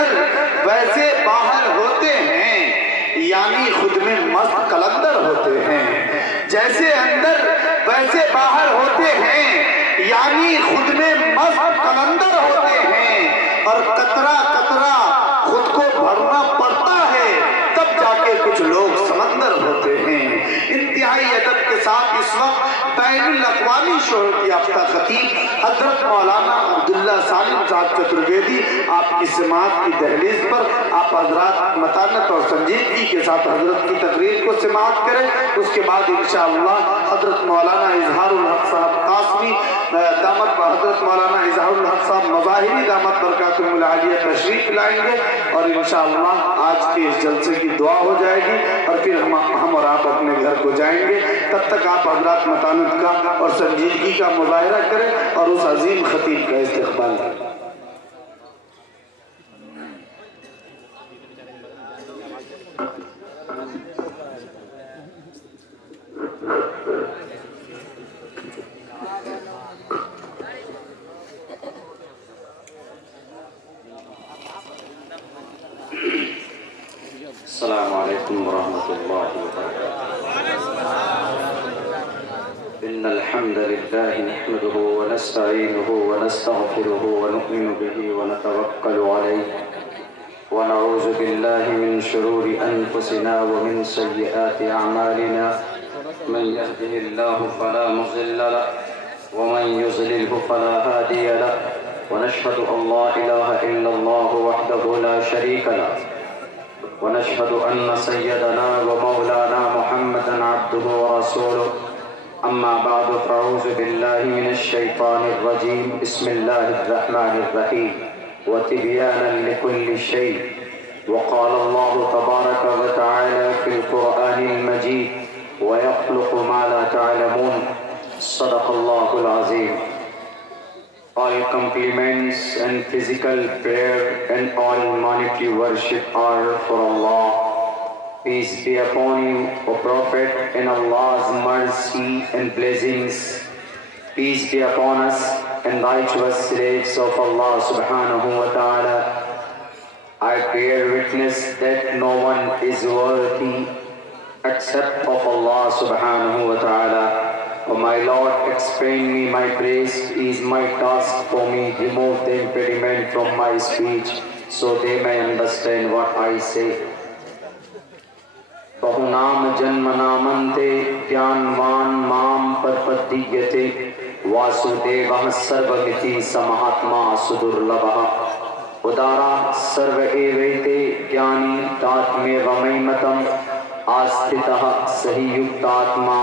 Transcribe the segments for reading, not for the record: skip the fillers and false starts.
اندر ویسے باہر ہوتے ہیں، یعنی خود میں مست قلندر ہوتے ہیں۔ جیسے اندر ویسے باہر ہوتے ہیں، یعنی خود میں مست قلندر ہوتے ہیں، اور قطرہ قطرہ خود کو بھرنا پڑتا ہے تب جا کے کچھ لوگ سمندر ہوتے ہیں۔ انتہائی ادب کے ساتھ اس وقت بین الاقوامی شہرت یافتہ خطیب حضرت مولانا عبداللہ سالم صاحب چترویدی آپ کی سماعت کی دہلیز پر آپ حضرات متانت اور سنجیدگی کے ساتھ حضرت کی تقریر کو سماعت کریں۔ اس کے بعد انشاءاللہ حضرت مولانا اظہار الحق صاحب قاسمی دامت حضرت مولانا اظہار الحق صاحب مظاہری دامت برکاتہم العالیہ تشریف لائیں گے، اور انشاءاللہ آج کے اس جلسے کی دعا ہو جائے گی، اور پھر ہم اور آپ اپنے گھر کو جائیں گے۔ تب تک آپ حضرات متانت کا اور سنجیدگی کا مظاہرہ کریں اور اس عظیم خطیب کا استقبال کریں۔ السلام علیکم ورحمۃ اللہ وبرکاتہ۔ ان الحمد للہ نحمده ونستعینه ونستغفره ونؤمن به ونتوکل علیہ ونعوذ باللہ من شرور انفسنا ومن سیئات اعمالنا، من يهده الله فلا مضل له ومن يضلله فلا هادي له، ونشهد ان لا اله الا الله وحده لا شريك له، ونشهد أن سيدنا ومولانا محمدا عبده ورسوله، أما بعد فأعوذ بالله من الشيطان الرجيم، بسم الله الرحمن الرحيم، وتبيانا لكل شيء، وقال الله تبارك وتعالى في القرآن المجيد ويخلق ما لا تعلمون، صدق الله العظيم۔ All compliments and physical prayer and all monetary worship are for Allah. Peace be upon you, O Prophet, and Allah's mercy and blessings. Peace be upon us and righteous slaves of Allah subhanahu wa ta'ala. I bear witness that no one is worthy except of Allah subhanahu wa ta'ala. O my Lord, explain me my praise is my task for me. Remove the impediment from my speech so they may understand what I say. Bahunam janmanamante dhyanvan mam parpadiyate vasudevah sarvamiti samahatma sudurlabha udara sarva evete jnani tatme vamaimatam astitah sahiyuktatma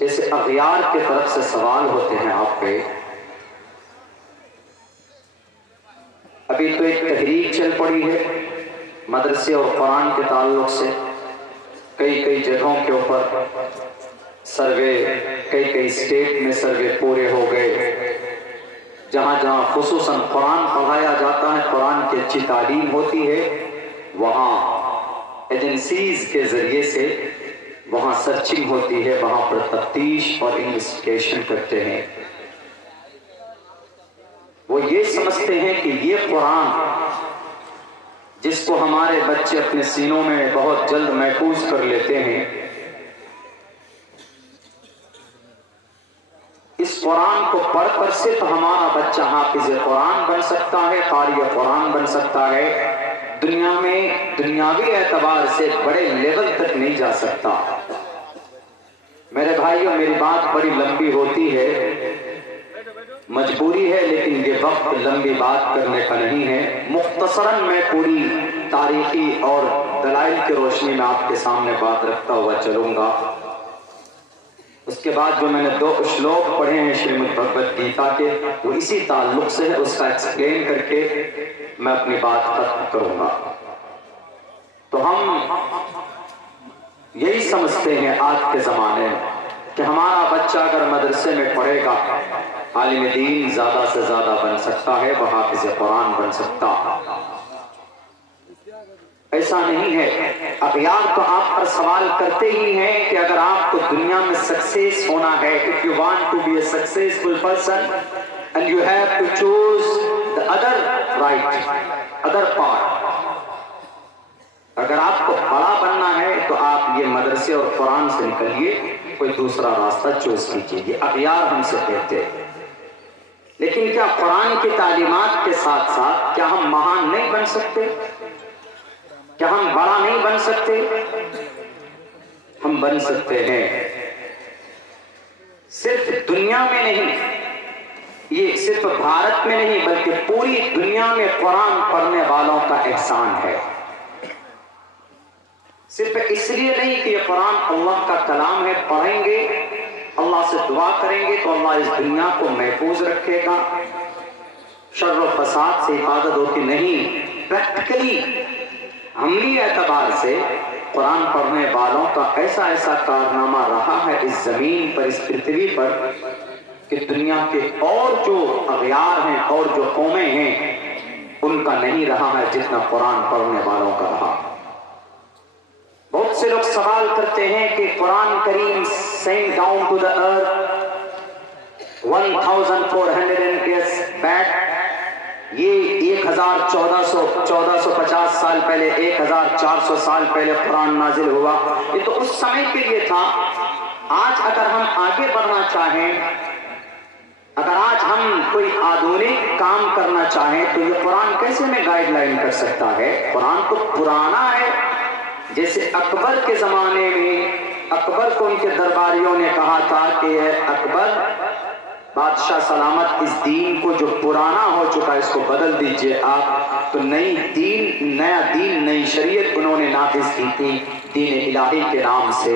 جیسے اغیار کی طرف سے سوال ہوتے ہیں آپ پہ. ابھی تو ایک تحریک چل پڑی ہے مدرسے اور قرآن کے تعلق سے. کئی جگہوں کے اوپر سروے، کئی اسٹیٹ میں سروے پورے ہو گئے. جہاں جہاں خصوصاً قرآن پڑھایا جاتا ہے، قرآن کی اچھی تعلیم ہوتی ہے، وہاں ایجنسیز کے ذریعے سے وہاں سرچنگ ہوتی ہے، وہاں پر تفتیش اور انویسٹیگیشن کرتے ہیں. وہ یہ سمجھتے ہیں کہ یہ قرآن جس کو ہمارے بچے اپنے سینوں میں بہت جلد محفوظ کر لیتے ہیں، اس قرآن کو پڑھ کر صرف ہمارا بچہ حافظ قرآن بن سکتا ہے، قاری قرآن بن سکتا ہے، دنیا میں دنیاوی اعتبار سے بڑے لیول تک نہیں جا سکتا. میرے بھائیوں، میری بات بڑی لمبی ہوتی ہے، مجبوری ہے، لیکن یہ وقت لمبی بات کرنے کا نہیں ہے. مختصراً میں پوری تاریخی اور دلائل کی روشنی میں آپ کے سامنے بات رکھتا ہوا چلوں گا. اس کے بعد جو میں نے 2 اشلوک پڑھے ہیں شریمد بھگوت گیتا کے، وہ اسی تعلق سے ہے، اس کا ایکسپلین کر کے میں اپنی بات ختم کروں گا. تو ہم یہی سمجھتے ہیں آج کے زمانے میں کہ ہمارا بچہ اگر مدرسے میں پڑھے گا، عالم دین زیادہ سے زیادہ بن سکتا ہے، وہ حافظ قرآن بن سکتا. ایسا نہیں ہے. اغیار تو آپ پر سوال کرتے ہی ہیں کہ اگر آپ کو دنیا میں سکسیس ہونا ہے، if you want to be a successful person and you have to choose the other part. اگر آپ کو بڑا بننا ہے تو آپ یہ مدرسے اور قرآن سے نکلیے، کوئی دوسرا راستہ چوز کیجیے. یہ اغیار ہم سے کہتے ہیں. لیکن کیا قرآن کی تعلیمات کے ساتھ ساتھ کیا ہم مہان نہیں بن سکتے؟ کیا ہم بڑا نہیں بن سکتے؟ ہم بن سکتے ہیں. صرف دنیا میں نہیں، یہ صرف بھارت میں نہیں بلکہ پوری دنیا میں قرآن پڑھنے والوں کا احسان ہے. صرف اس لیے نہیں کہ یہ قرآن اللہ کا کلام ہے، پڑھیں گے، اللہ سے دعا کریں گے تو اللہ اس دنیا کو محفوظ رکھے گا، شر و فساد سے حفاظت ہوتی نہیں. پریکٹیکلی عملی اعتبار سے قرآن پڑھنے والوں کا ایسا کارنامہ رہا ہے اس زمین پر، اس پرتھوی پر، کہ دنیا کے اور جو اغیار ہیں اور جو قومیں ہیں ان کا نہیں رہا ہے جتنا قرآن پڑھنے والوں کا رہا. بہت سے لوگ سوال کرتے ہیں کہ قرآن کریم sent down to the earth 1400 years back، یہ 1450 سال پہلے، 1400 سال پہلے قرآن نازل ہوا. یہ تو اس سمے کے لیے تھا. آج اگر ہم آگے بڑھنا چاہیں، اگر آج ہم کوئی آدھونک کام کرنا چاہیں تو یہ قرآن کیسے میں گائیڈ لائن کر سکتا ہے؟ قرآن تو پرانا ہے. جیسے اکبر کے زمانے میں اکبر کو ان کے درباریوں نے کہا تھا کہ اے اکبر، بادشاہ سلامت، اس دین کو جو پرانا ہو چکا ہے اس کو بدل دیجئے آپ. تو نیا دین، نئی شریعت انہوں نے نافذ کی تھی دین الہی کے نام سے.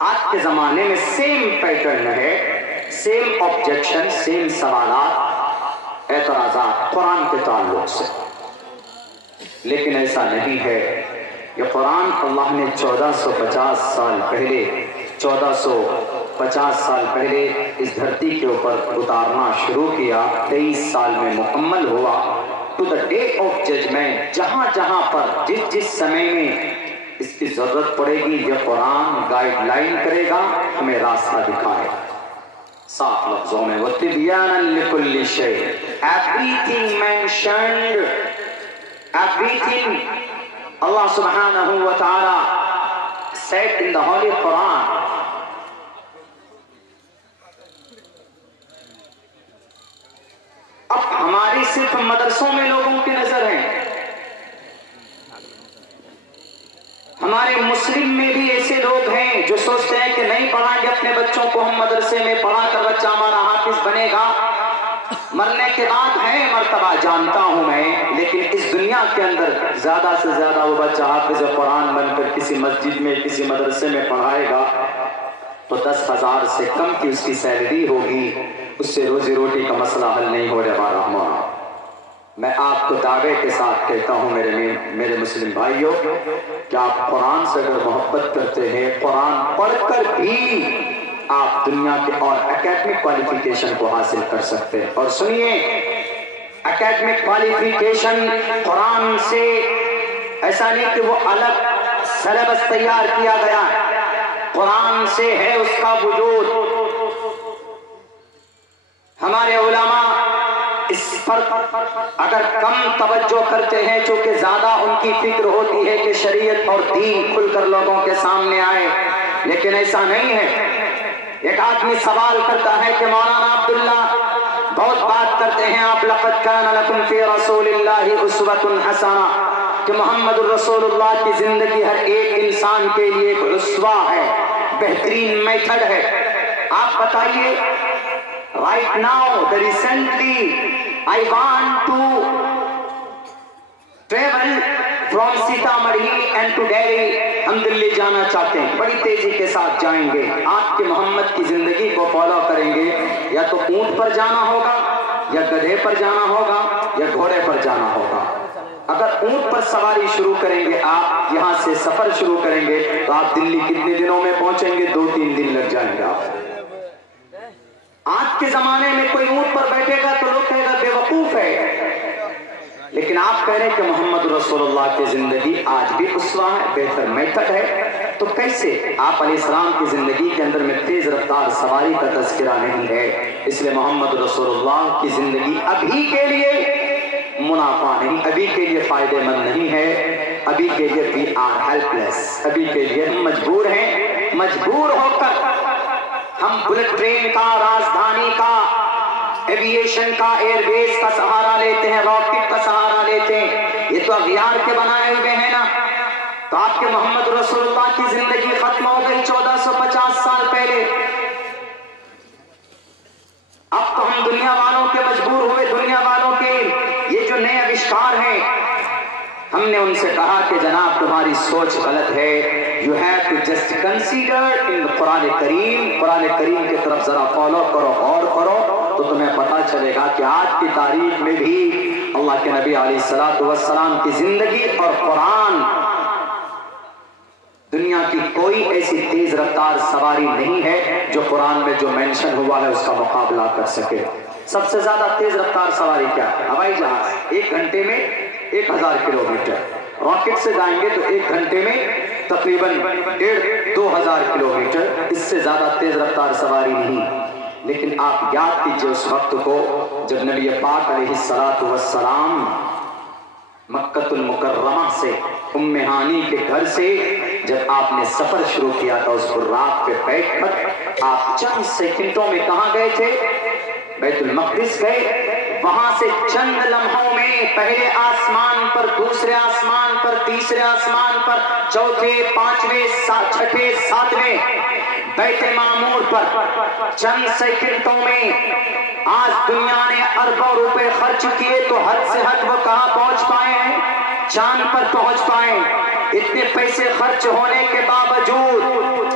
آج کے زمانے میں سیم پیٹرن ہے، سیم آبجیکشن، سیم سوالات، اعتراضات قرآن کے تعلق سے. لیکن ایسا نہیں ہے. یہ قرآن اللہ نے 1450 سال پہلے اس دھرتی کے اوپر اتارنا شروع کیا. 23 سال میں مکمل ہوا. To the day of judgement, جہاں جہاں پر جس سمے میں اس کی ضرورت پڑے گی یہ قرآن گائیڈ لائن کرے گا، ہمیں راستہ دکھائے. صاف لفظوں میں وَتِبْيَانًا لِكُلِّ شَيْءٍ، everything mentioned، everything Allah subhanahu wa ta'ala said in the Holy Quran. اب ہماری صرف مدرسوں میں لوگوں کی نظر ہے. ہمارے مسلم میں بھی ایسے لوگ ہیں جو سوچتے ہیں کہ نہیں پڑھائیں گے اپنے بچوں کو ہم مدرسے میں، پڑھا کر بچہ ہمارا حافظ بنے گا. مرنے کے بعد ہے مرتبہ جانتا ہوں میں، لیکن اس دنیا کے اندر زیادہ سے زیادہ وہ بچہ حافظ قرآن بن کر کسی مسجد میں کسی مدرسے میں پڑھائے گا تو 10,000 سے کم کی اس کی سیلری ہوگی، اس سے روزی روٹی کا مسئلہ حل نہیں ہو رہا۔ میں آپ کو دعوے کے ساتھ کہتا ہوں میرے مسلم بھائیوں کہ آپ قرآن سے اگر محبت کرتے ہیں، قرآن پڑھ کر بھی آپ دنیا کے اور اکیڈمک کوالیفیکیشن کو حاصل کر سکتے ہیں۔ اور سنیے، اکیڈمک کوالیفیکیشن قرآن سے ایسا نہیں کہ وہ الگ سلیبس تیار کیا گیا ہے، قرآن سے ہے اس کا وجود۔ ہمارے علماء اس پر اگر کم توجہ کرتے ہیں، چونکہ زیادہ ان کی فکر ہوتی ہے کہ شریعت اور دین کھل کر لوگوں کے سامنے آئے، لیکن ایسا نہیں ہے۔ ایک آدمی سوال کرتا ہے کہ مولانا عبداللہ بہت بات کرتے ہیں آپ لقد کان لکم فی رسول اللہ اسوۃ حسنہ، کہ محمد الرسول اللہ کی زندگی ہر ایک انسان کے لیے ایک اسوہ ہے، بہترین میتھڈ ہے۔ آپ بتائیے، right now, recently, I want to travel from Sitamarhi and to Delhi. ہم دلی جانا چاہتے ہیں، بڑی تیزی کے ساتھ جائیں گے۔ آپ کے محمد کی زندگی کو فالو کریں گے، یا تو اونٹ پر جانا ہوگا، یا گدھے پر جانا ہوگا، یا گھوڑے پر جانا ہوگا۔ اگر اونٹ پر سواری شروع کریں گے، آپ یہاں سے سفر شروع کریں گے تو آپ دلی کتنے دنوں میں پہنچیں گے؟ 2-3 دن لگ جائیں گے آپ۔ آج کے زمانے میں کوئی اونٹ پر بیٹھے گا تو لوگ کہے گا بے وقوف ہے، لیکن آپ کہہ رہے ہیں کہ محمد رسول اللہ کی زندگی آج بھی اسوہ ہے، بہتر میتھڈ ہے، تو کیسے؟ آپ علیہ السلام کی زندگی کے اندر میں تیز رفتار سواری کا تذکرہ نہیں ہے، اس لیے محمد رسول اللہ کی زندگی ابھی کے لیے منافع نہیں، ابھی کے لیے فائدہ مند نہیں ہے، ابھی کے لیے we are helpless، ابھی کے لیے ہم مجبور ہیں، مجبور ہو کر ہم بلٹ ٹرین کا، راجدھانی کا، ایوییشن کا، ایئر بیس کا سہارا لیتے ہیں، راکٹ کا سہارا لیتے ہیں۔ یہ تو اغیار کے بنائے ہوئے ہیں نا۔ تو آپ کے محمد رسول اللہ کی زندگی ختم ہو گئی 1450 سال پہلے۔ اب تو ہم دنیا والوں کے مجبور ہوئے، دنیا والوں کے یہ جو نئے آوشکار ہیں، ہم نے ان سے کہا کہ جناب تمہاری سوچ غلط ہے، you have to just consider in قرآن کریم، قرآن کریم کی طرف ذرا فالو کرو، غور کرو، تو تمہیں پتا چلے گا کہ آج کی تاریخ میں بھی اللہ کے نبی علیہ السلام کی زندگی اور قرآن، دنیا کی کوئی ایسی تیز رفتار سواری نہیں ہے جو قرآن میں جو مینشن ہوا ہے اس کا مقابلہ کر سکے۔ سب سے زیادہ تیز رفتار سواری کیا ہے؟ ہوائی جہاز، 1 گھنٹے میں 1000 کلومیٹر، راکٹ سے جائیں گے تو 1 گھنٹے میں تقریباً 1500-2000 کلومیٹر، اس سے زیادہ تیز رفتار سواری نہیں۔ لیکن آپ یاد کیجئے اس وقت کو جب نبی پاک علیہ السلام مکہ المکرمہ سے، ام ہانی کے گھر سے جب آپ نے سفر شروع کیا تھا، اس براق پہ بیٹھ کر آپ چند سیکنڈوں میں کہاں گئے تھے؟ بیت المقدس گئے۔ وہاں سے چند لمحوں میں پہلے آسمان پر، دوسرے آسمان پر، تیسرے آسمان پر، چوتھے، پانچویں، چھٹے، ساتویں بیت معمور پر چند سیکنڈوں میں آج دنیا نے اربوں روپے خرچ کیے تو حد سے حد وہ کہاں پہنچ پائے ہیں؟ چاند پر پہنچ پائے۔ اتنے پیسے خرچ ہونے کے باوجود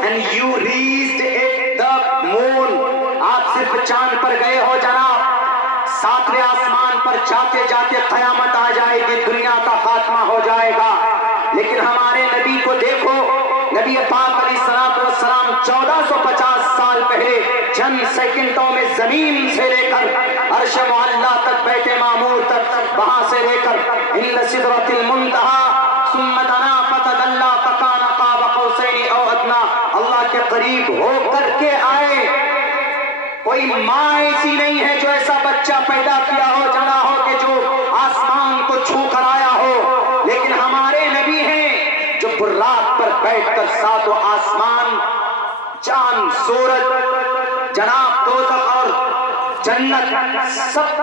and you reached the moon، آپ صرف چاند پر گئے ہو جناب، 7ویں آسمان پر جاتے جاتے قیامت آ جائے گی، دنیا کا خاتمہ ہو جائے گا۔ لیکن ہمارے نبی کو دیکھو، نبی پاک علیہ السلام 1450 سال پہلے چند سیکنڈوں میں زمین سے لے کر عرش معلیٰ تک، بیت معمور تک، وہاں سے لے کر عند سدرۃ المنتہی ثم دنا فتدلی فکان قاب قوسین او ادنی، اللہ کے قریب ہو کر کے آئے۔ کوئی ماں ایسی نہیں ہے جو ایسا بچہ پیدا کیا ہو، جنا ہو کہ جو آسمان کو چھو کر آیا ہو، لیکن ہمارے نبی ہیں جو براق پر بیٹھ کر ساتوں آسمان، چاند، سورج، جناب دوزخ اور جنت، سب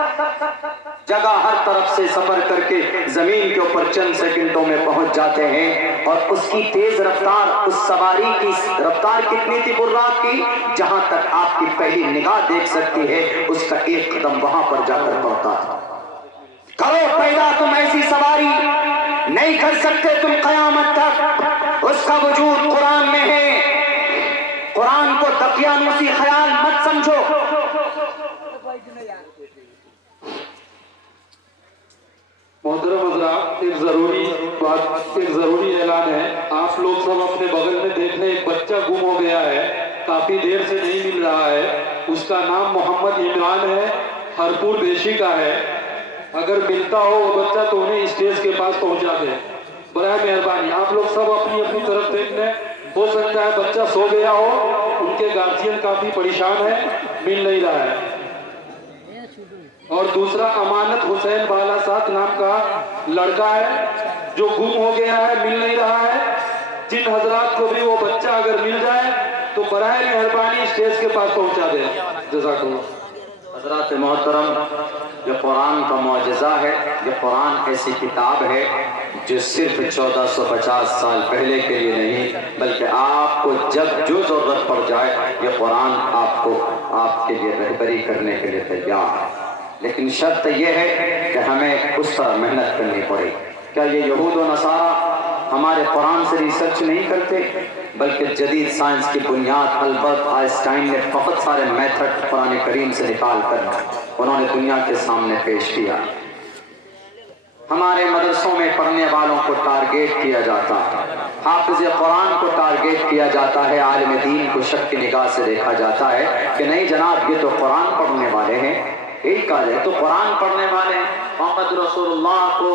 جگہ ہر طرف سے سفر کر کے زمین کے اوپر چند سیکنڈوں میں پہنچ جاتے ہیں، اور اس کی تیز رفتار، اس سواری کی رفتار کتنی تھی براق کی، جہاں تک آپ کی پہلی نگاہ دیکھ سکتی ہے اس کا ایک قدم وہاں پر جا کر پڑتا تھا۔ کرو پیدا تم ایسی سواری نہیں کر سکتے تم قیامت تک، اس کا وجود قرآن میں ہے۔ قرآن کو دقیانوسی خیال مت سمجھو۔ محترم حضرات، ایک ضروری اعلان ہے۔ آپ لوگ سب اپنے بغل میں دیکھ لیں، ایک بچہ گم ہو گیا ہے، کافی دیر سے نہیں مل رہا ہے۔ اس کا نام محمد عمران ہے، ہرپور بیشی کا ہے۔ اگر ملتا ہو وہ بچہ تو انہیں اسٹیج کے پاس پہنچا دیں، برائے مہربانی۔ آپ لوگ سب اپنی اپنی طرف دیکھ لیں، ہو سکتا ہے بچہ سو گیا ہو، ان کے گارجین کافی پریشان ہے، مل نہیں رہا ہے۔ اور دوسرا امانت حسین بالا ساتھ نام کا لڑکا ہے جو گم ہو گیا ہے، مل نہیں رہا ہے۔ جن حضرات کو بھی وہ بچہ اگر مل جائے تو برائے مہربانی اسٹیج کے پاس پہنچا دیں۔ جزاک اللہ۔ حضرات محترم، یہ قرآن کا معجزہ ہے، یہ قرآن ایسی کتاب ہے جو صرف 1450 سال پہلے کے لیے نہیں، بلکہ آپ کو جب جو ضرورت پڑ جائے یہ قرآن آپ کے لیے رہبری کرنے کے لیے تیار ہے۔ لیکن شرط یہ ہے کہ ہمیں اس طرح محنت کرنی پڑے۔ کیا یہ یہود و نصارہ ہمارے قرآن سے ریسرچ نہیں کرتے، بلکہ جدید سائنس کی بنیاد البرٹ آئنسٹائن نے بہت سارے میتھڈ قرآن کریم سے نکال کر انہوں نے دنیا کے سامنے پیش کیا۔ ہمارے مدرسوں میں پڑھنے والوں کو ٹارگیٹ کیا جاتا ہے، حافظ قرآن کو ٹارگیٹ کیا جاتا ہے، عالم دین کو شک کی نگاہ سے دیکھا جاتا ہے کہ نہیں جناب یہ تو قرآن پڑھنے والے ہیں، ایک کہا جائے تو قرآن پڑھنے والے ہیں، محمد رسول اللہ کو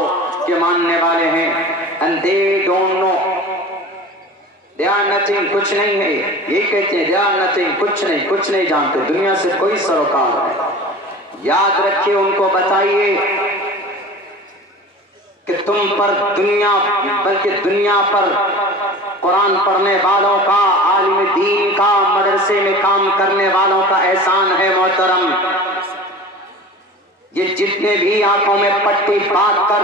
یہ ماننے والے ہیں، and they don't know، they are nothing، کچھ نہیں ہے، یہ کہتے ہیں they are nothing، کچھ نہیں جانتے، دنیا سے کوئی سروکار ہے۔ یاد رکھیے، ان کو بتائیے کہ تم پر بلکہ دنیا پر قرآن پڑھنے والوں کا، عالم دین کا، مدرسے میں کام کرنے والوں کا احسان ہے محترم۔ یہ جتنے بھی آنکھوں میں پٹی باندھ کر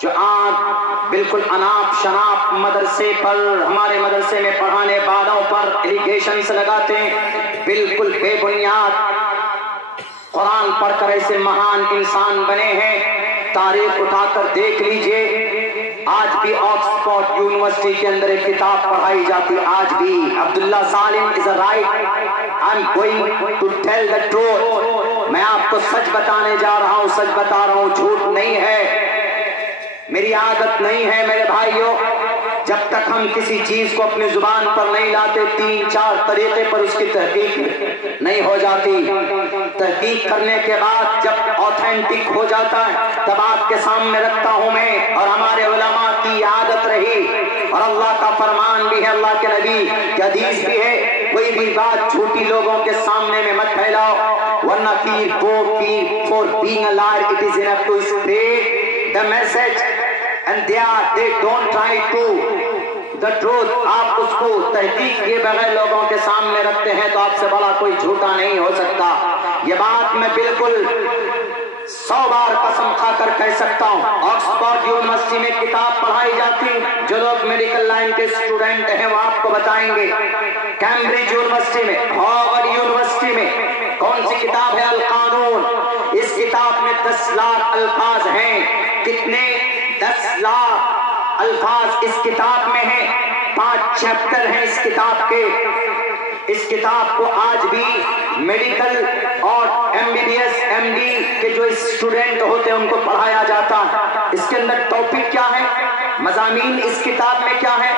جو آنکھ بالکل اناپ شناپ مدرسے پر، ہمارے مدرسے میں پڑھانے والوں پر ایلیگیشنز لگاتے ہیں، بالکل بے بنیاد۔ قرآن پڑھ کر ایسے مہان انسان بنے ہیں، تاریخ اٹھا کر دیکھ لیجئے، آج بھی آکسفورڈ یونیورسٹی کے اندر ایک کتاب پڑھائی جاتی، آج بھی عبداللہ سالم is a right، I'm going to tell the truth، میں آپ کو سچ بتانے جا رہا ہوں، سچ بتا رہا ہوں، جھوٹ نہیں ہے، میری عادت نہیں ہے میرے بھائیوں۔ جب تک ہم کسی چیز کو اپنی زبان پر نہیں لاتے، 3-4 طریقے پر اس کی تحقیق نہیں ہو جاتی۔ تحقیق کرنے کے بعد جب آتھینٹک ہو جاتا ہے تب آپ کے سامنے رکھتا ہوں میں، اور ہمارے علماء کی عادت رہی اور اللہ کا فرمان بھی ہے، اللہ کے نبی کی حدیث بھی ہے، کوئی بھی بات جھوٹی لوگوں کے سامنے میں مت پھیلاؤ، ورنہ for being a liar it is enough to spread the message and they don't try to the truth۔ آپ اس کو تحقیق کیے بغیر لوگوں کے سامنے رکھتے ہیں تو آپ سے بڑا کوئی جھوٹا نہیں ہو سکتا۔ یہ بات میں بالکل 100 بار قسم کھا کر کہہ سکتا ہوں۔ آکسفورڈ یونیورسٹی میں کتاب پڑھائی جاتی، جو لوگ میڈیکل لائن کے اسٹوڈنٹ ہیں وہ آپ کو بتائیں گے۔ کیمبرج یونیورسٹی میں، ہارورڈ یونیورسٹی میں کون سی کتاب ہے؟ القانون۔ اس کتاب میں 10 لاکھ الفاظ ہیں۔ کتنے؟ 10 لاکھ الفاظ اس کتاب میں ہیں، 5 چیپٹر ہیں اس کتاب کے۔ اس کتاب کو آج بھی میڈیکل اور MBBS MD کے جو اسٹوڈنٹ ہوتے ہیں ان کو پڑھایا جاتا ہے۔ اس کے اندر ٹاپک کیا ہے؟ مضامین اس کتاب میں کیا ہے؟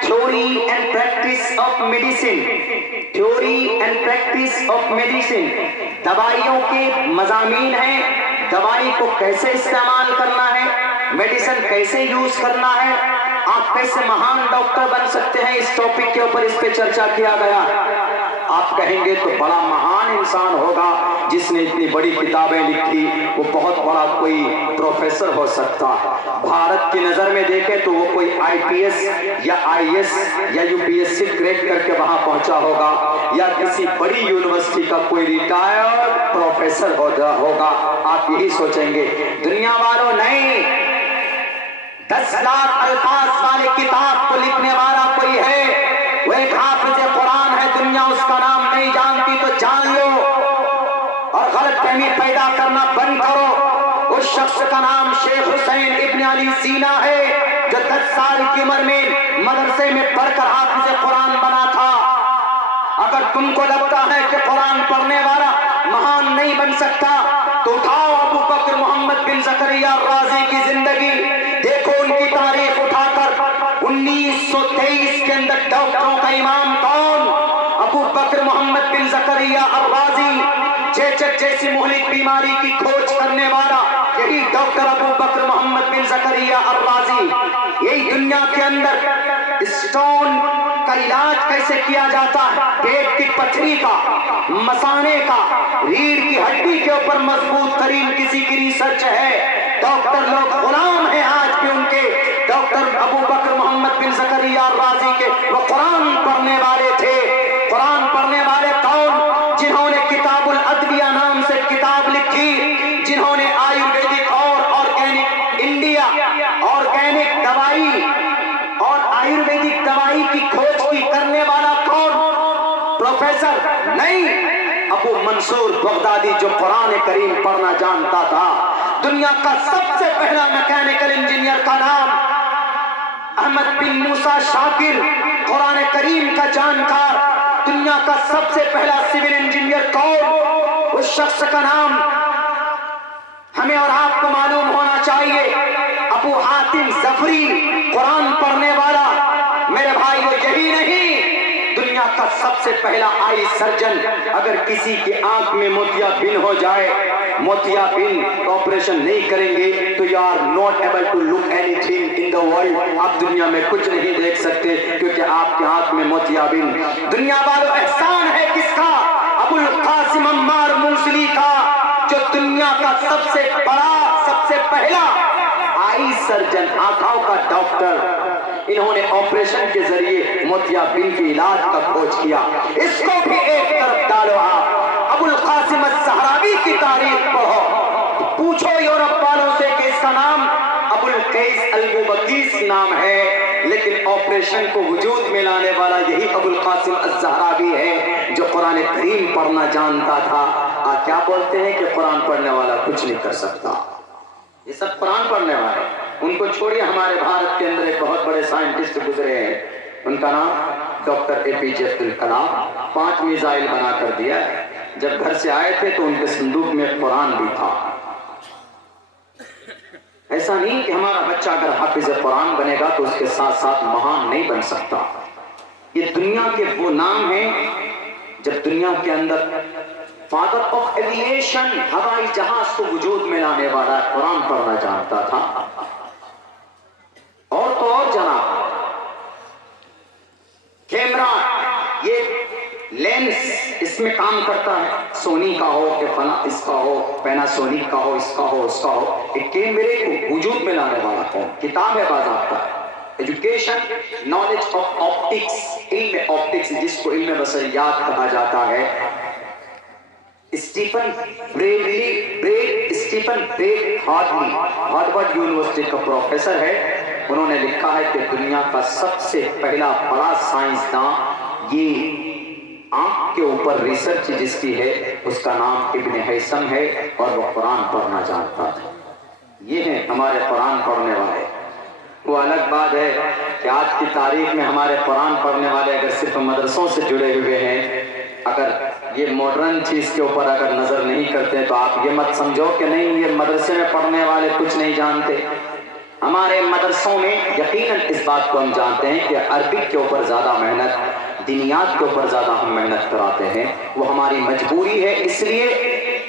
Theory and practice of medicine, theory and practice of medicine, دوائیوں کے مضامین ہیں، دوائی کو کیسے استعمال کرنا ہے، میڈیسن کیسے یوز کرنا ہے، آپ کیسے مہان ڈاکٹر بن سکتے ہیں، اس ٹاپک کے اوپر اس پہ چرچا کیا گیا۔ آپ کہیں گے تو بڑا مہان انسان ہوگا جس نے اتنی بڑی کتابیں لکھی، وہ بہت بڑا کوئی پروفیسر ہو سکتا ہے۔ بھارت کی نظر میں دیکھیں تو وہ کوئی IPS یا IS یا UPSC کریک کر کے وہاں پہنچا ہوگا، یا کسی بڑی یونیورسٹی کا کوئی ریٹائرڈ پروفیسر ہوگا۔ آپ یہی سوچیں گے، دنیا والوں نہیں، 10 لاکھ الفاظ والے کتاب کو لکھنے والا کوئی ہے، وہ ایک حافظ قرآن ہے، دنیا اس کا نام نہیں جانتی تو جان لو اور غلط فہمی پیدا کرنا بند کرو۔ اس شخص کا نام شیخ حسین ابن علی سینا ہے، جو 10 سال کی عمر میں مدرسے میں پڑھ کر حافظ قرآن بنا تھا۔ اگر تم کو لگتا ہے کہ قرآن پڑھنے والا مہان نہیں بن سکتا تو اٹھاؤ ابو بکر محمد بن زکریا الرازی کی زندگی، دیکھو ان کی تاریخ اٹھا کر 1923 کے اندر ڈاکٹروں کا امام کون؟ ابو بکر محمد بن زکریا الرازی۔ چیچک جیسی مہلک بیماری کی کھوج کرنے والا یہی ڈاکٹر ابو بکر محمد بن زکریا الرازی۔ یہی دنیا کے اندر اسٹون کا علاج کیسے کیا جاتا ہے، پیٹ کی پتھری کا، مثانے کا، ریڑھ کی ہڈی کے اوپر مضبوط ترین کسی کی ریسرچ ہے۔ ڈاکٹر لوگ غلام ہیں آج بھی ان کے، ڈاکٹر ابو بکر محمد بن زکریا الرازی کے۔ وہ قرآن پڑھنے والے تھے۔ قرآن پڑھنے والے کون؟ جنہوں نے کتاب الادویہ نام سے کتاب لکھی، جنہوں نے آیورویدک اور آرگینک انڈیا، آرگینک دوائی اور آیورویدک دوائی کی کھوج کی کرنے والا کون؟ پروفیسر نہیں، ابو منصور بغدادی، جو قرآن کریم پڑھنا جانتا تھا۔ دنیا کا سب سے پہلا میکینیکل انجینئر کا نام احمد بن موسیٰ شاکر، قرآن کریم کا جانکار۔ دنیا کا سب سے پہلا سول انجینئر کون؟ اس شخص کا نام ہمیں اور آپ کو معلوم ہونا چاہیے، ابو حاتم ظفری، قرآن پڑھنے والا۔ میرے بھائیو، یہی نہیں، دنیا کا سب سے پہلا آئی سرجن۔ اگر کسی کی آنکھ میں موتیا بن ہو جائے، موتیا بن آپریشن نہیں کریں گے تو you are not able to look anything in the world. آپ دنیا میں کچھ نہیں دیکھ سکتے کیونکہ آپ کے ہاتھ میں موتیا بن۔ دنیا والوں، احسان ہے کس کا؟ ابو القاسم عمار موصلی کا، جو دنیا کا سب سے بڑا، سب سے پہلا آئی سرجن، آنکھوں کا ڈاکٹر۔ انہوں نے آپریشن کے ذریعے موتیا بن کی علاج کا کھوج کیا۔ اس کو بھی ایک طرف ڈالو آپ، ابو القاسم الزہراوی کی تاریخ پڑھو، پوچھو یورپ والوں سے کہ اس کا نام ابو القیس البوبکیس نام ہے، لیکن آپریشن کو وجود میں لانے والا یہی ابو القاسم الزہراوی ہے، جو قرآن کریم پڑھنا جانتا تھا۔ آپ کیا بولتے ہیں کہ قرآن پڑھنے والا کچھ نہیں کر سکتا؟ یہ سب قرآن پڑھنے والے، ان کو چھوڑیے۔ ہمارے بھارت کے اندر ایک بہت بڑے سائنٹسٹ گزرے ہیں، ان کا نام doctor APJ Abdul Kalam, 5 missile بنا کر دیا۔ جب گھر سے آئے تھے تو ان کے صندوق میں قرآن بھی تھا۔ ایسا نہیں کہ ہمارا بچہ اگر حافظ قرآن بنے گا تو اس کے ساتھ ساتھ مہان نہیں بن سکتا۔ یہ دنیا کے وہ نام ہیں، جب دنیا کے اندر فادر آف ایویشن، ہوائی جہاز کو وجود میں لانے والا قرآن پڑھنا جانتا تھا۔ اور تو اور جناب، کیمرہ، یہ لینس اس میں کام کرتا ہے، سونی کا ہو کہ فلاں اس کا ہو، پیناسونک کا ہو، اس کا ہو، اس کا ہو۔ ایک کیمرے کو وجود میں لانے والا کون؟ کتاب ہے باضابطہ، ایجوکیشن، نالج آف آپٹکس، علم آپٹکس جس کو علم بصریات کہا جاتا ہے۔ اسٹیفن بریگ ہارڈلی، ہارورڈ یونیورسٹی کا پروفیسر ہے۔ انہوں نے لکھا ہے کہ دنیا کا سب سے پہلا بڑا سائنسداں، یہ آنکھ کے اوپر ریسرچ جس کی ہے اس کا نام ابن حیثم ہے، اور وہ قرآن پڑھنا جانتا تھا۔ یہ ہیں ہمارے قرآن پڑھنے والے۔ وہ الگ بات ہے کہ آج کی تاریخ میں ہمارے قرآن پڑھنے والے اگر صرف مدرسوں سے جڑے ہوئے ہیں، اگر یہ ماڈرن چیز کے اوپر اگر نظر نہیں کرتے تو آپ یہ مت سمجھو کہ نہیں یہ مدرسے میں پڑھنے والے کچھ نہیں جانتے۔ ہمارے مدرسوں میں یقیناً اس بات کو ہم جانتے ہیں کہ عربک کے اوپر زیادہ محنت، دینیات کے اوپر زیادہ ہم محنت کراتے ہیں۔ وہ ہماری مجبوری ہے، اس لیے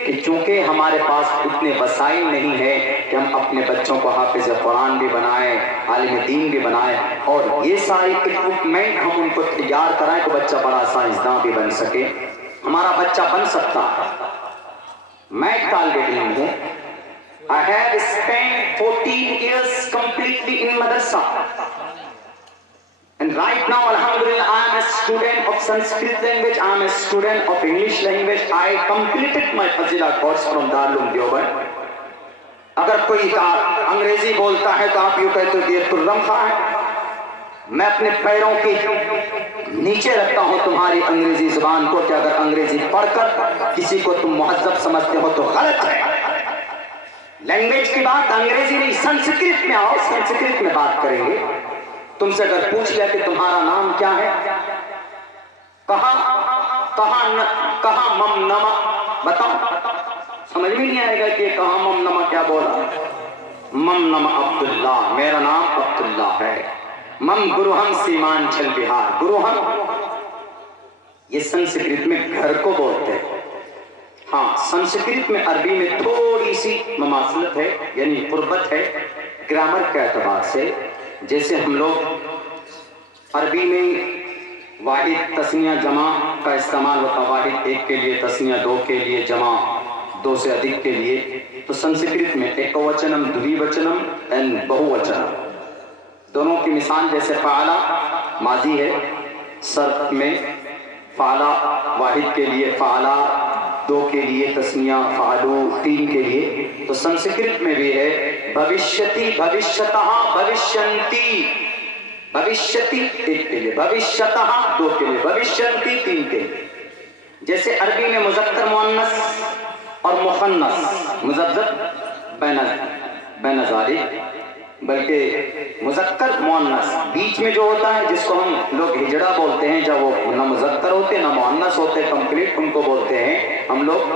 کہ چونکہ ہمارے پاس اتنے وسائل نہیں ہے کہ ہم اپنے بچوں کو حافظ قرآن بھی بنائیں، عالم دین بھی بنائیں، اور یہ ساری اکوپمنٹ ہم ان کو تیار کرائیں کہ بچہ بڑا سائنسداں بھی بن سکے۔ ہمارا بچہ بن سکتا ہے۔ میں ایک طالب علم ہوں۔ I have spent 14 years completely in madrasa. And right now, alhamdulillah, I am a student of Sanskrit language, I am a student of English language. I completed my Fazila course from Darul Uloom Deoband. اگر کوئی انگریزی بولتا ہے تو آپ یوں کہتے ہو کہ یہ ترم خواہ ہے۔ میں اپنے پیروں کے نیچے رکھتا ہوں تمہاری انگریزی زبان کو کہ اگر انگریزی پڑھ کر کسی کو تم مہذب سمجھتے ہو تو غلط ہے۔ لینگویج کی بات انگریزی نہیں، سنسکرت میں آؤ، سنسکرت میں بات کریں گے۔ تم سے اگر پوچھ لیا کہ تمہارا نام کیا ہے، کہاں مم نما، بتاؤ، سمجھ میں نہیں آئے گا کہ کہاں مم نما کیا بولا۔ مم نما عبداللہ، میرا نام عبداللہ ہے۔ مم گروہم سیمان چھل بہار، گروہم یہ سنسکرت میں گھر کو بولتے ہیں۔ ہاں سنسکرت میں عربی میں تھوڑی سی مماثلت ہے، یعنی قربت ہے گرامر کے اعتبار سے۔ جیسے ہم لوگ عربی میں واحد تثنیہ جمع کا استعمال ہوتا، واحد ایک کے لیے، تثنیہ دو کے لیے، جمع دو سے ادھک کے لیے، تو سنسکرت میں ایک وچنم، دوی وچنم اینڈ بہو وچنم، دونوں کی مثال جیسے فعلا ماضی ہے صرف میں، فعلا واحد کے لیے، فعلا دو کے لیے، تثنیہ فعلو تین کے لیے، تو سنسکرت میں بھی ہے بھوشیتی، بھوشیتہ، بھوشینتی، بھوشیتی ایک کے لیے، بھوشیتہ دو کے لیے، بھوشینتی تین کے لیے۔ جیسے عربی میں مذکر مؤنث اور مخنث، مذکر بین ذالک، بلکہ مذکر مؤنث بیچ میں جو ہوتا ہے جس کو ہم لوگ ہجڑا بولتے ہیں، جب وہ نہ مذکر ہوتے نہ مؤنث ہوتے، کمپلیٹ ان کو بولتے ہیں ہم لوگ۔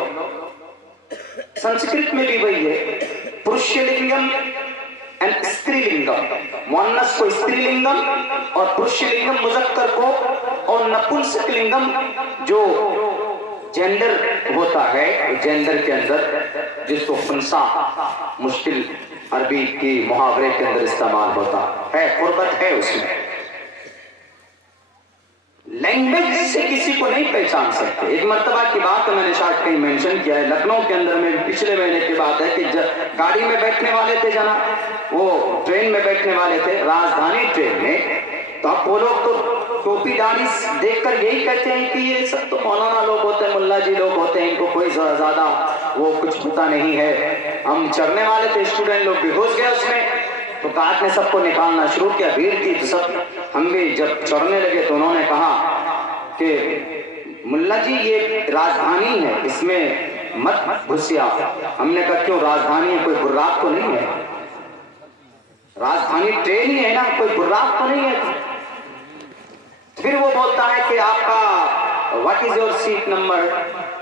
سنسکرت میں بھی وہی ہے، پرشیہ لنگم اینڈ استری لنگم، مؤنث کو استری لنگم اور پرشیہ لنگم مذکر کو، اور نپنسک لنگم جو جینڈر ہوتا ہے، جینڈر کے اندر جس کو خنسا مشکل عربی کی محاورے کے اندر استعمال ہوتا ہے، قربت ہے اس میں۔ لینگویج سے کسی کو نہیں پہچان سکتے۔ ایک مرتبہ کی بات میں نے شاید کہیں مینشن کیا ہے، لکھنؤ کے اندر میں پچھلے مہینے کی بات ہے کہ گاڑی میں بیٹھنے والے تھے جناب، وہ ٹرین میں بیٹھنے والے تھے، راجدھانی ٹرین میں، تو اب وہ لوگ تو ٹوپی داڑھی دیکھ کر یہی کہتے ہیں کہ یہ سب تو مولانا لوگ ہوتے ہیں، ملا جی لوگ ہوتے ہیں، ان کو کوئی زیادہ وہ کچھ پتا نہیں ہے۔ ہم چڑھنے والے تھے، اسٹوڈنٹ لوگ بھی گھس گئے اس میں، تو کاٹ نے سب کو نکالنا شروع کیا، بھیڑ تھی تو سب، ہم بھی جب چڑھنے لگے تو انہوں نے کہا کہ ملا جی یہ راجدھانی ہے، اس میں مت گھسیا۔ ہم نے کہا کیوں، راجدھانی ہے، کوئی براق تو نہیں ہے؟ راجدھانی ٹرین ہی ہے نا، کوئی براق تو نہیں ہے؟ پھر وہ بولتا ہے کہ آپ کا what is your seat number,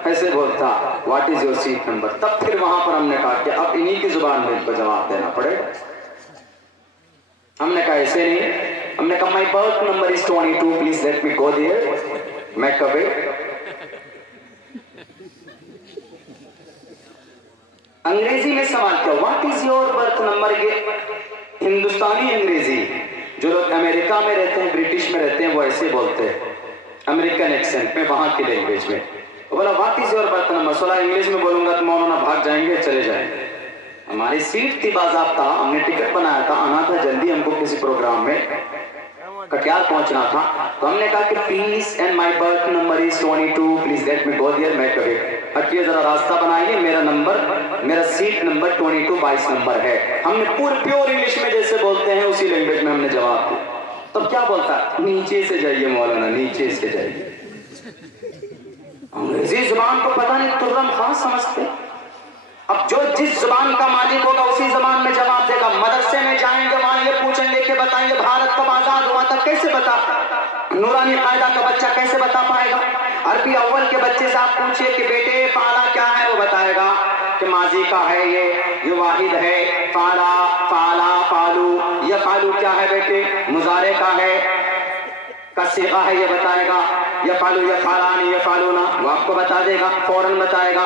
ایسے بولتا what is your seat number. تب پھر وہاں پر ہم نے کہا کہ اب انہی کی زبان میں ان کو جواب دینا پڑے گا۔ ہم نے کہا ایسے نہیں، ہم نے کہا my birth number is 22 please let me go there, میں کبھی انگریزی میں سوال کیا، what is your birth number, یہ ہندوستانی انگریزی، جو لوگ امریکہ میں رہتے ہیں، برٹش میں رہتے ہیں، وہ ایسے بولتے ہیں امریکن ایکسنٹ میں، وہاں کی لینگویج میں۔ وہ بولا what is your birth number, سولا انگلش میں بولوں گا تو مولانا بھاگ جائیں گے، چلے جائیں گے۔ ہماری سیٹ تھی باضابطہ، ہم نے ٹکٹ بنایا تھا، آنا تھا جلدی ہم کو کسی پروگرام میں، کٹیار پہنچنا تھا، تو ہم نے کہا کہ please and my birth number is 22 please let me go there, میں کبھی ہٹیے ذرا راستہ بنائیے، میرا نمبر، میرا سیٹ نمبر 22 نمبر ہے۔ ہم نے پورے پیور انگلش میں جیسے بولتے ہیں اسی لینگویج میں ہم نے جواب دیا۔ تب کیا بولتا ہے، نیچے سے جائیے مولانا، نیچے سے جائیے۔ انگریزی زبان کو پتہ نہیں ترم خاص سمجھتے۔ اب جو جس زبان کا مالک ہوگا اسی زبان میں جواب دے گا۔ مدرسے میں جائیں گے، وہاں یہ پوچھیں گے کہ بتائیے بھارت کب آزاد ہوا تھا، کیسے بتا، نورانی قاعدہ کا بچہ کیسے بتا پائے گا؟ عربی اول کے بچے سے آپ پوچھئے کہ بیٹے فعلا کیا ہے، وہ بتائے گا کہ ماضی کا ہے، یہ واحد ہے، فعلا فعلا فعلو، یہ فعلو کیا ہے بیٹے، مضارع کا ہے، کا صیغہ ہے، یہ بتائے گا، یفعلو یفعلان یفعلون، وہ آپ کو بتا دے گا، فوراً بتائے گا۔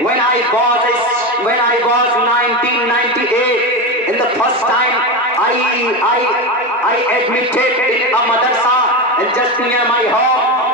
When I was 1998, in the first time I admitted in a madrasa and just near my home.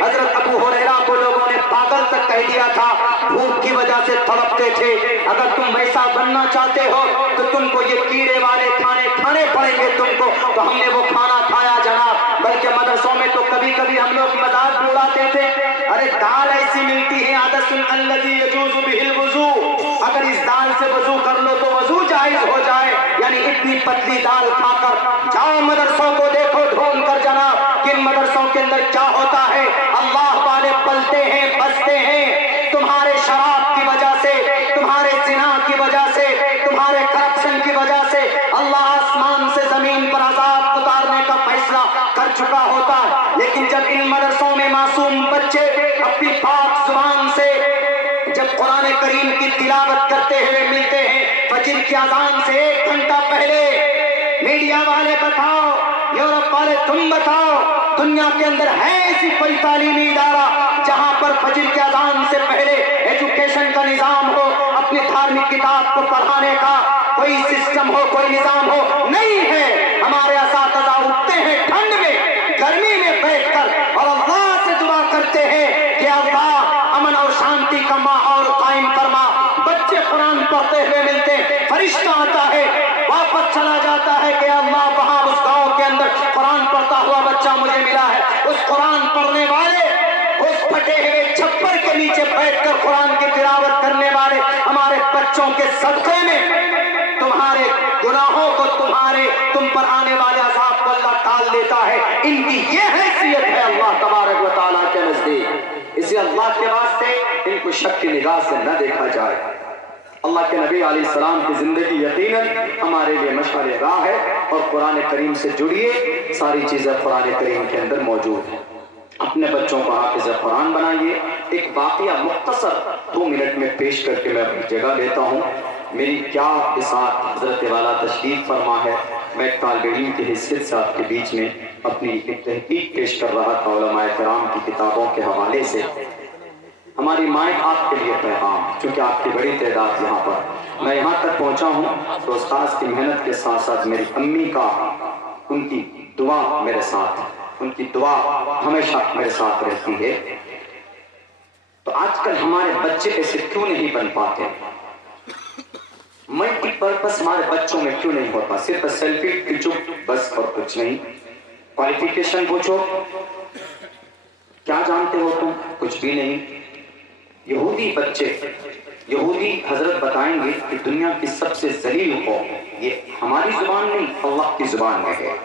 حضرت ابو ہریرہ کو لوگوں نے پاگل تک کہہ دیا تھا، بھوک کی وجہ سے تڑپتے تھے۔ اگر تم ویسا بننا چاہتے ہو تو تم کو یہ کیڑے والے کھانے پڑیں گے تم کو۔ تو ہم نے وہ کھانا کھایا جناب، بلکہ مدرسوں میں تو کبھی کبھی ہم لوگ مذاق بھی اڑاتے تھے، ارے دال ایسی ملتی ہے عدس الذی یجوز بہ الوضوء، اگر اس دال سے وضو کر لو تو وضو جائز ہو جائے، یعنی اتنی پتلی دال کھا کر جاؤ مدرسوں کو دیکھو ڈھونڈ کر جناب، کن مدرسوں کے اندر کیا ہوتا ہے۔ اللہ والے پلتے ہیں بستے ہیں تمہارے شراب کی وجہ سے، تمہارے زنا کی وجہ سے، تمہارے کرپشن کی وجہ سے۔ اللہ آسمان سے زمین پر عذاب اتارنے کا فیصلہ کر چکا ہوتا ہے، لیکن جب ان مدرسوں میں معصوم بچے اپنی پاک زبان سے جب قرآن کریم کی تلاوت کرتے ہوئے ملتے ہیں، فجر کی اذان سے 1 گھنٹہ پہلے، میڈیا والے بتاؤ، یورپ والے تم بتاؤ، دنیا کے اندر ہے ایسی کوئی تعلیمی ادارہ جہاں پر فجر کی اذان سے پہلے ایجوکیشن کا نظام ہو، اپنی دھارمک کتاب کو پڑھانے کا کوئی سسٹم ہو، کوئی نظام ہو؟ نہیں ہے۔ ہمارے اساتذہ اٹھتے ہیں ٹھنڈ میں، گرمی میں بیٹھ کر اور اللہ سے دعا کرتے ہیں کہ اللہ امن اور شانتی کا ماحول قائم فرما۔ بچے قرآن پڑھتے ہوئے ملتے ہیں، فرشتہ آتا ہے واپس چلا جاتا ہے کہ اللہ وہاں اس گاؤں کے اندر قرآن پڑھتا ہوا بچہ مجھے ملا ہے۔ اس قرآن پڑھنے والے، اس پھٹے ہوئے چھپر کے نیچے بیٹھ کر قرآن کی تلاوت کرنے والے ہمارے بچوں کے صدقے میں تمہارے گناہوں کو، تم پر آنے والے عذاب کو اللہ ٹال دیتا ہے۔ ان کی یہ حیثیت ہے اللہ تبارک و تعالیٰ کے نزدیک، اسے اللہ کے واسطے ان کو شک کی نگاہ سے نہ دیکھا جائے۔ اللہ کے نبی علیہ السلام کی زندگی یقیناً ہمارے لیے مشعل راہ ہے، اور قرآن کریم سے جڑیے، ساری چیزیں قرآن کریم کے اندر موجود ہیں۔ اپنے بچوں کو حافظ قرآن بنائیے۔ ایک واقعہ مختصر 2 منٹ میں پیش کر کے میں اپنی جگہ لیتا ہوں۔ میری کیا بساط حضرت والا تشریف فرما ہے، میں ایک طالب علم کی حیثیت سے آپ کے بیچ میں اپنی ایک تحقیق پیش کر رہا تھا علماء کرام کی کتابوں کے حوالے سے۔ ہماری مائیں آپ کے لیے پیغام، چونکہ آپ کی بڑی تعداد یہاں پر، میں یہاں تک پہنچا ہوں تو استاذ کی محنت کے ساتھ ساتھ میری امی کا، ان کی دعا میرے ساتھ، ان کی دعا ہمیشہ میرے ساتھ رہتی ہے۔ تو آج کل ہمارے بچے ایسے کیوں نہیں بن پاتے؟ ملٹی پرپس ہمارے بچوں میں کیوں نہیں ہوتا؟ صرف سیلفی کھینچو بس اور کچھ نہیں۔ کوالیفیکیشن پوچھو، کیا جانتے ہو تم؟ کچھ بھی نہیں۔ یہودی بچے، یہودی حضرت بتائیں گے کہ دنیا کی سب سے ذلیل قوم، یہ ہماری زبان نہیں اللہ کی زبان میں ہے،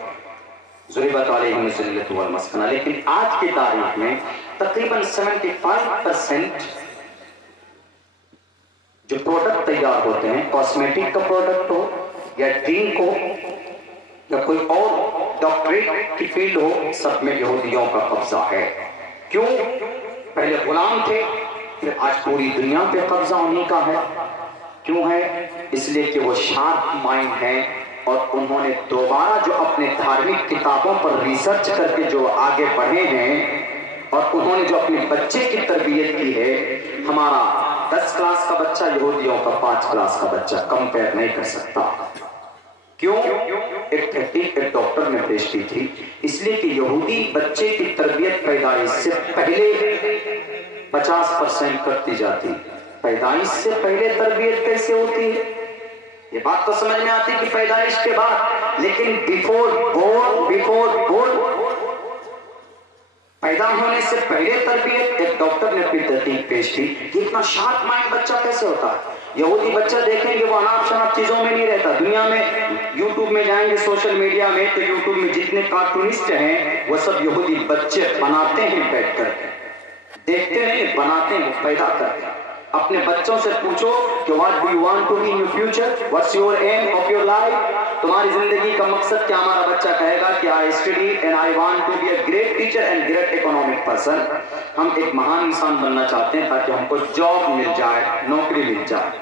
ضربت علیہم الذلۃ والمسکنہ۔ لیکن آج کی تاریخ میں تقریباً 75% جو پروڈکٹ تیار ہوتے ہیں، کاسمیٹک کا پروڈکٹ ہو یا ڈرنک ہو یا کوئی اور ڈاکٹریٹ کی فیلڈ ہو، سب میں یہودیوں کا قبضہ ہے۔ کیوں؟ پہلے غلام تھے، پھر آج پوری دنیا پہ قبضہ انہیں کا ہے۔ کیوں ہے؟ اس لیے کہ وہ شارپ مائنڈ ہیں، اور انہوں نے دوبارہ جو اپنے دھارمک کتابوں پر ریسرچ کر کے جو آگے بڑھے ہیں، اور انہوں نے جو اپنے بچے کی تربیت کی ہے، ہمارا 10 کلاس کا بچہ یہودیوں کا 5 کلاس کا بچہ کمپیئر نہیں کر سکتا۔ کیوں؟ ایک تحقیق ایک ڈاکٹر نے پیش کی تھی، اس لیے کہ یہودی بچے کی تربیت پیدائش سے پہلے 50% کرتی جاتی۔ پیدائش سے پہلے تربیت کیسے ہوتی ہے؟ یہ بات تو سمجھ میں آتی کہ پیدائش کے بعد، لیکن بیفور بورن پیدا ہونے سے پہلے تربیت، ایک ڈاکٹر نے اپنی تحقیق پیش کی کہ اتنا شارپ مائنڈ بچہ کیسے ہوتا ہے۔ یہودی بچہ دیکھیں گے وہ اناپ شناپ چیزوں میں نہیں رہتا۔ دنیا میں یوٹیوب میں جائیں گے، سوشل میڈیا میں، تو یوٹیوب میں جتنے کارٹونسٹ ہیں وہ سب یہودی بچے بناتے ہیں، بیٹھ کر دیکھتے نہیں، بناتے ہیں، پیدا کرتے ہیں۔ اپنے بچوں سے پوچھو کہ what do you want to be in your future? What's your aim of your life? تمہاری زندگی کا مقصد کیا؟ ہمارا بچہ کہے گا کہ I study and I want to be a great teacher and great economic person۔ ہم ایک مہان انسان بننا چاہتے ہیں تاکہ ہم کو جاب مل جائے، نوکری مل جائے۔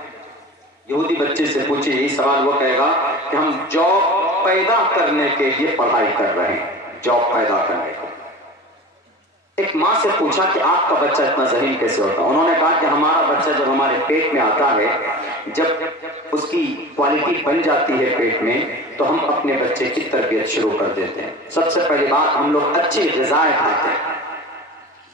یہودی بچے سے پوچھے یہی سوال، وہ کہے گا کہ ہم جاب پیدا کرنے کے لیے پڑھائی کر رہے ہیں، جاب پیدا کرنے کو۔ ایک ماں سے پوچھا کہ آپ کا بچہ اتنا ذہین کیسے ہوتا؟ انہوں نے کہا کہ ہمارا بچہ جب ہمارے پیٹ میں آتا ہے، جب اس کی کوالٹی بن جاتی ہے پیٹ میں، تو ہم اپنے بچے کی تربیت شروع کر دیتے ہیں۔ سب سے پہلی بات، ہم لوگ اچھی غذائیں کھاتے ہیں،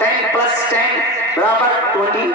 10 + 10 = 20